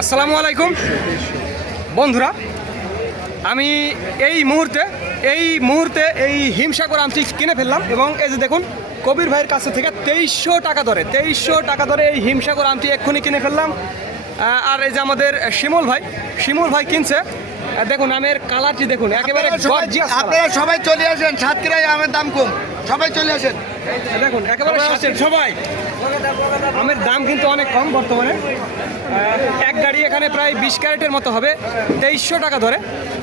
আসসালামু আলাইকুম। বন্ধুরা, আমি এই মুহূর্তে এই মুহূর্তে এই হিমসাগর আমটি কিনে ফেললাম এবং এই যে দেখুন, কবির ভাইয়ের কাছে থেকে তেইশশো টাকা ধরে তেইশশো টাকা ধরে এই হিমসাগর আমটি এক্ষুনি কিনে ফেললাম। আর এই যে আমাদের শিমুল ভাই শিমুল ভাই কিনছে দেখুন আমের কালারটি দেখুন একেবারে। আপনারা সবাই চলে আসেন সাতক্ষীরায় আমের দাম কম। সবাই চলে আসেন। দেখুন একেবারে আসেন সবাই। আমের দাম কিন্তু অনেক কম বর্তমানে। এক গাড়ি এখানে প্রায় বিশ ক্যারেটের মতো হবে তেইশশো টাকা ধরে।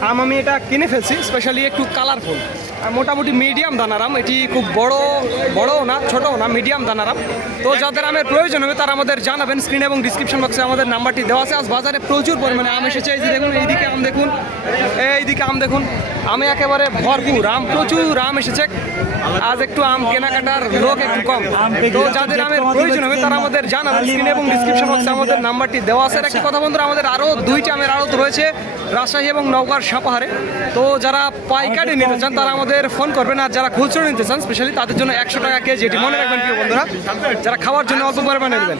আম আমি এটা কিনে ফেলছি স্পেশালি একটু কালারফুল মোটামুটি মিডিয়াম দানারাম। এটি খুব বড় বড়ও না ছোটও না মিডিয়াম দানারাম। তো যাদের আমের প্রয়োজন হবে তারা আমাদের জানাবেন স্ক্রিন এবং ডিসক্রিপশন বক্সে আমাদের নাম্বারটি দেওয়া আছে। আজ বাজারে প্রচুর পরিমাণে আম এসেছে। এই যে দেখুন এইদিকে আম দেখুন এইদিকে আম দেখুন। আমি একেবারে ভরপুর আম প্রচুর আম এসেছে। আজ একটু আম কেনাকাটার লোক একটু কম। তো যাদের আমের প্রয়োজন হবে তারা আমাদের জানাবেন। স্ক্রিন এবং ডিসক্রিপশন বক্সে আমাদের নাম্বারটি দেওয়া আছে। একটি কথা বন্ধুরা আমাদের আরও দুইটা আমের আড়ত রয়েছে। রাজশাহী এবং নওগাঁর সাপাহারে। তো যারা পাইকারি নিতে চান, তারা আমাদের ফোন করবেন আর যারা খুচরো নিতে চান স্পেশালি তাদের জন্য একশো টাকা কেজি এটি মনে রাখবেন প্রিয় বন্ধুরা। যারা খাওয়ার জন্য অল্প পরিমাণে নেবেন।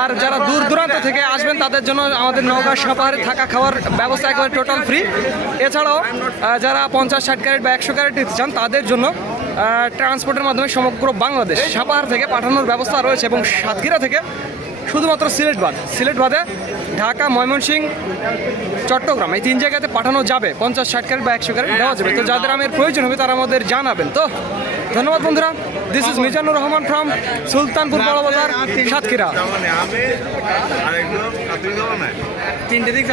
আর যারা দূর দূরান্ত থেকে আসবেন, তাদের জন্য আমাদের নওগাঁ সাপাহারে থাকা খাওয়ার ব্যবস্থা একেবারে টোটাল ফ্রি এছাড়াও যারা পঞ্চাশ, ষাট ক্যারেট বা একশো ক্যারেট নিতে চান, তাদের জন্য ট্রান্সপোর্টের মাধ্যমে সমগ্র বাংলাদেশ সাপাহার থেকে পাঠানোর ব্যবস্থা রয়েছে এবং সাতক্ষীরা থেকে শুধুমাত্র সিলেট বাদ। সিলেট বাদে ঢাকা ময়মনসিংহ চট্টগ্রাম। এই তিন জায়গাতে পাঠানো যাবে। পঞ্চাশ ষাট ক্যারেট বা একশো ক্যারেট দেওয়া যাবে। তো যাদের আমের প্রয়োজন হবে তারা আমাদের জানাবেন। তো ধন্যবাদ বন্ধুরা। This is Mizanur Rahman from Sultanpur Boro Bazar Satkhira. তিনটে দিক